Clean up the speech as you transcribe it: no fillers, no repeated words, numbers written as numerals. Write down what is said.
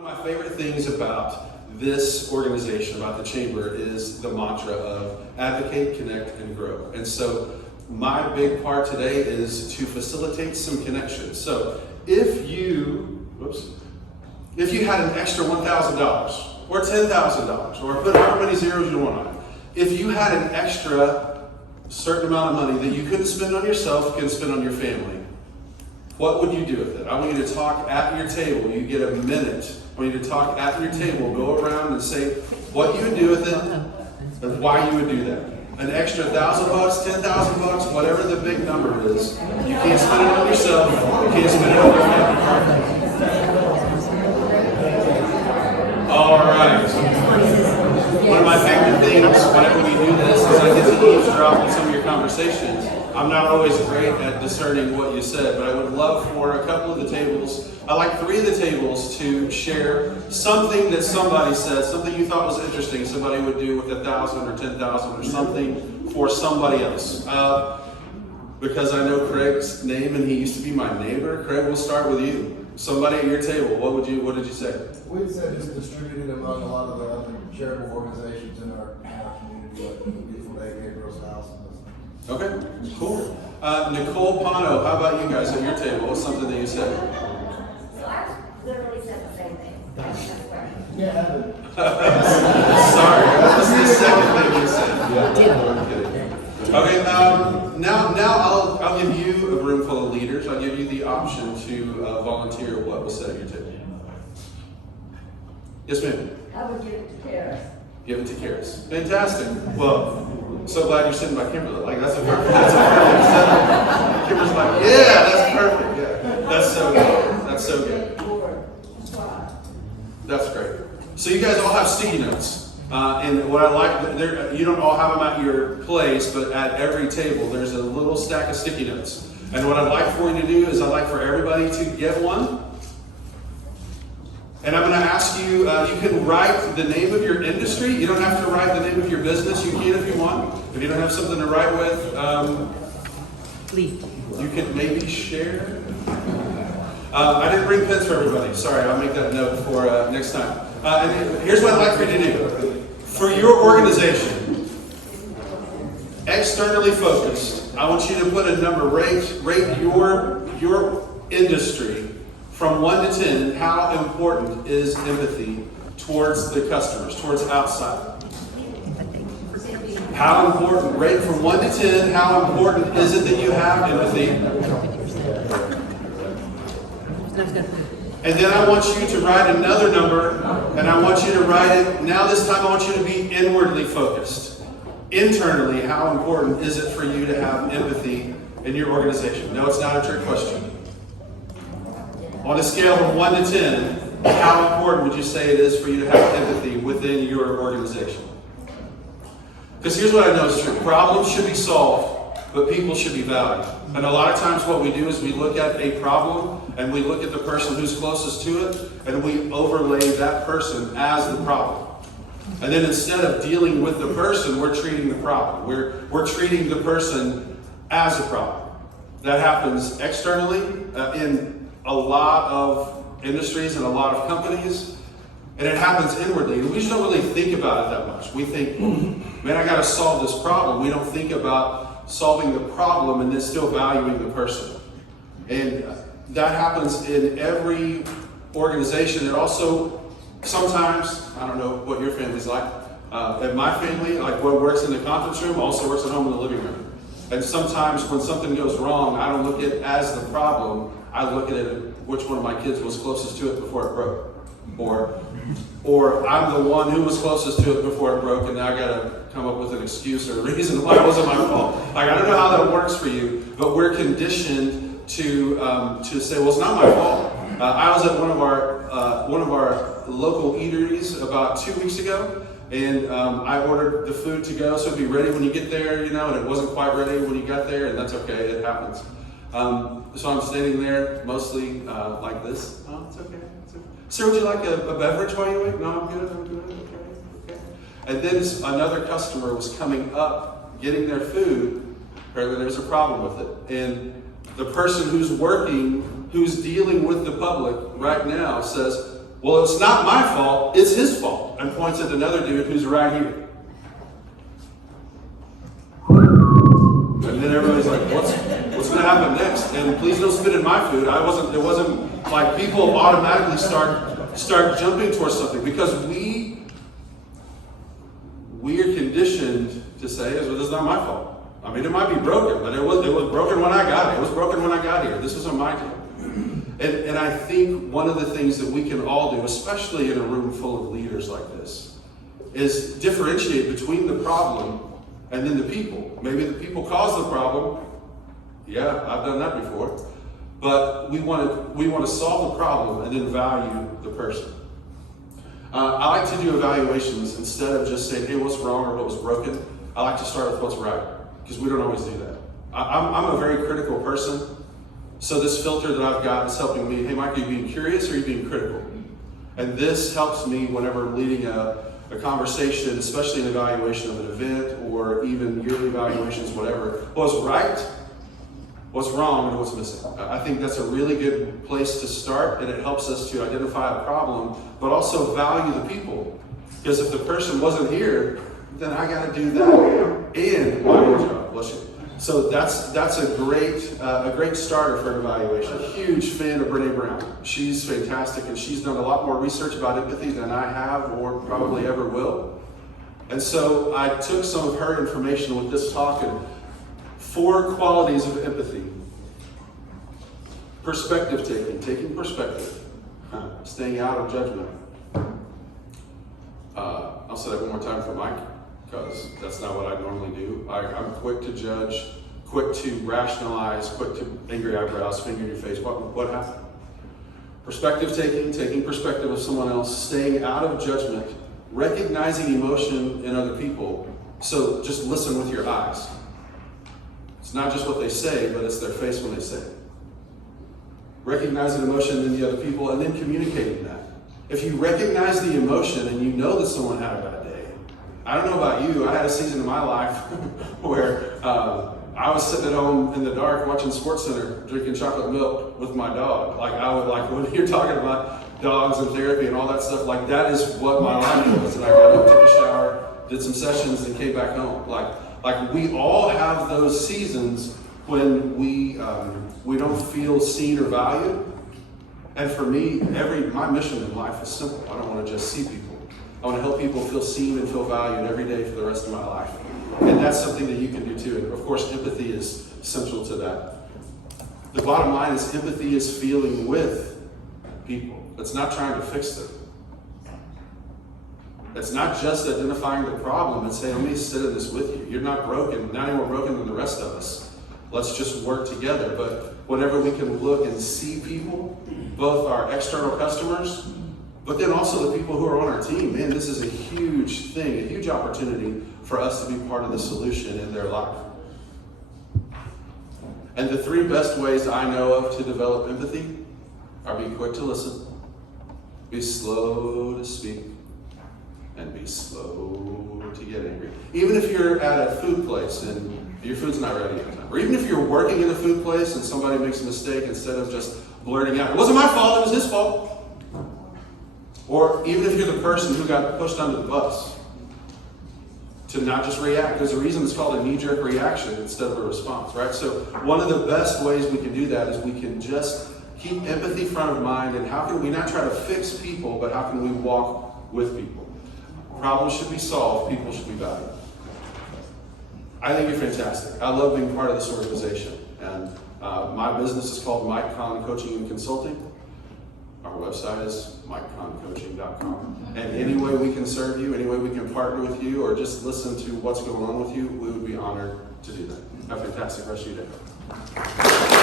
One of my favorite things about this organization, about the chamber, is the mantra of advocate, connect, and grow. And so my big part today is to facilitate some connections. So if you had an extra $1,000 or $10,000 or put however many zeros you want on it, if you had an extra certain amount of money that you couldn't spend on yourself, you couldn't spend on your family, what would you do with it? I want you to talk at your table. You get a minute. I want you to talk at your table. Go around and say what you would do with it and why you would do that. An extra $1,000, $10,000, whatever the big number is. You can't spend it on yourself. You can't spend it on your family. All right. One of my favorite things whenever we do this is I get to eavesdrop on some of your conversations. I'm not always great at discerning what you said, but I would love for a couple of the tables, I like 3 of the tables, to share something that somebody said, something you thought was interesting, somebody would do with 1,000 or 10,000 or something for somebody else. Because I know Craig's name and he used to be my neighbor. Craig, we'll start with you. Somebody at your table, what did you say? We said just distributed among a lot of the other charitable organizations in our community, like the Beautiful Day, Gabriel's House. Okay, cool. Nicole Pano, how about you guys at your table? What's something that you said? So I literally said the same thing. Yeah. Sorry, that was the second thing you said. Okay, now I'll give you a room full of leaders. I'll give you the option to volunteer what was said at your table. Yes, ma'am. I would give it to Karis. Give it to Karis. Fantastic. Well, so glad you're sitting by Kimberly. Like, that's a perfect setup. Kimberly's like, yeah, that's perfect. Yeah, that's so good. That's so good. That's great. So you guys all have sticky notes. And what I like, you don't all have them at your place, but at every table, there's a little stack of sticky notes. And what I'd like for you to do is I'd like for everybody to get one. And I'm going to ask you, you can write the name of your industry. You don't have to write the name of your business. You can if you want. If you don't have something to write with, Please. you can maybe share. I didn't bring pens for everybody. Sorry, I'll make that note for next time. And here's what I'd like for you to do. For your organization, externally focused, I want you to put a number, rate your industry from 1 to 10, how important is empathy towards the customers, towards outside? How important, rate from 1 to 10, how important is it that you have empathy? And then I want you to write another number, and I want you to write it, now this time I want you to be inwardly focused. Internally, how important is it for you to have empathy in your organization? No, it's not a trick question. On a scale of 1 to 10, how important would you say it is for you to have empathy within your organization? Because here's what I know is true. Problems should be solved, but people should be valued. And a lot of times what we do is we look at a problem and we look at the person who's closest to it and we overlay that person as the problem. And then instead of dealing with the person, we're treating the problem. We're treating the person as a problem. That happens externally in a lot of industries and a lot of companies, and it happens inwardly. And we just don't really think about it that much. We think, man, I got to solve this problem. We don't think about solving the problem and then still valuing the person. And that happens in every organization. It also sometimes, I don't know what your family's like. In my family, like what works in the conference room also works at home in the living room. And sometimes when something goes wrong, I don't look at it as the problem. I look at it, which one of my kids was closest to it before it broke. Or I'm the one who was closest to it before it broke, and now I got to come up with an excuse or a reason why it wasn't my fault. Like, I don't know how that works for you, but we're conditioned to say, well, it's not my fault. I was at one of our local eateries about 2 weeks ago, and I ordered the food to go, so it'd be ready when you get there, and it wasn't quite ready when you got there, and that's okay, it happens. So I'm standing there, mostly like this. Oh, it's okay. Sir, would you like a beverage while you wait? No, I'm good. Okay. And then another customer was coming up, getting their food. Apparently there's a problem with it. And the person who's working, who's dealing with the public right now says, Well, it's not my fault, it's his fault. And points at another dude who's right here. And then everybody's like, what's going to happen next? And please don't spit in my food. It wasn't like people automatically start jumping towards something because we are conditioned to say, well, this is not my fault. I mean, it might be broken, but it was broken when I got here. It was broken when I got here. This wasn't my deal. And I think one of the things that we can all do, especially in a room full of leaders like this, is differentiate between the problem and then the people. Maybe the people cause the problem. Yeah, I've done that before. But we want to solve the problem and then value the person. I like to do evaluations instead of just saying, hey, what's wrong or what was broken. I like to start with what's right, because we don't always do that. I'm a very critical person. So this filter that I've got is helping me. Hey, Mike, are you being curious or are you being critical? And this helps me whenever I'm leading a conversation, especially an evaluation of an event or even yearly evaluations, whatever. What's right, what's wrong, and what's missing. I think that's a really good place to start, and it helps us to identify a problem, but also value the people. Because if the person wasn't here, then I got to do that and my own job. Bless you. So that's a great starter for an evaluation. Huge fan of Brene Brown. She's fantastic, and she's done a lot more research about empathy than I have or probably ever will. And so I took some of her information with this talk and 4 qualities of empathy. Perspective taking perspective, staying out of judgment. I'll say that one more time for Mike, because that's not what I normally do. I'm quick to judge, quick to rationalize, quick to angry eyebrows, finger in your face. What happened? Perspective taking perspective of someone else, staying out of judgment, recognizing emotion in other people. So just listen with your eyes. It's not just what they say, but it's their face when they say it. Recognizing emotion in the other people and then communicating that. If you recognize the emotion and you know that someone had a bad day, I don't know about you, I had a season in my life where I was sitting at home in the dark watching SportsCenter, drinking chocolate milk with my dog. When you're talking about dogs and therapy and all that stuff, like that is what my life was. And I got up, took a shower, did some sessions, and came back home. Like we all have those seasons when we don't feel seen or valued. And for me, my mission in life is simple. I don't want to just see people. I want to help people feel seen and feel valued every day for the rest of my life. And that's something that you can do too. And of course, empathy is central to that. The bottom line is empathy is feeling with people. It's not trying to fix them. It's not just identifying the problem and saying, let me sit in this with you. You're not broken, not any more broken than the rest of us. Let's just work together. But whenever we can look and see people, both our external customers, but then also the people who are on our team, man, this is a huge thing, a huge opportunity for us to be part of the solution in their life. And the 3 best ways I know of to develop empathy are be quick to listen, be slow to speak, and be slow to get angry. Even if you're at a food place and your food's not ready in time, or even if you're working in a food place and somebody makes a mistake, instead of just blurting out, it wasn't my fault, it was his fault. Or even if you're the person who got pushed under the bus, to not just react. There's a reason it's called a knee-jerk reaction instead of a response, right? So one of the best ways we can do that is we can just keep empathy front of mind, and how can we not try to fix people, but how can we walk with people? Problems should be solved, people should be valued. I think you're fantastic. I love being part of this organization. And my business is called Mike Conn Coaching and Consulting. Our website is MikeConnCoaching.com. And any way we can serve you, any way we can partner with you, or just listen to what's going on with you, we would be honored to do that. Have a fantastic rest of your day.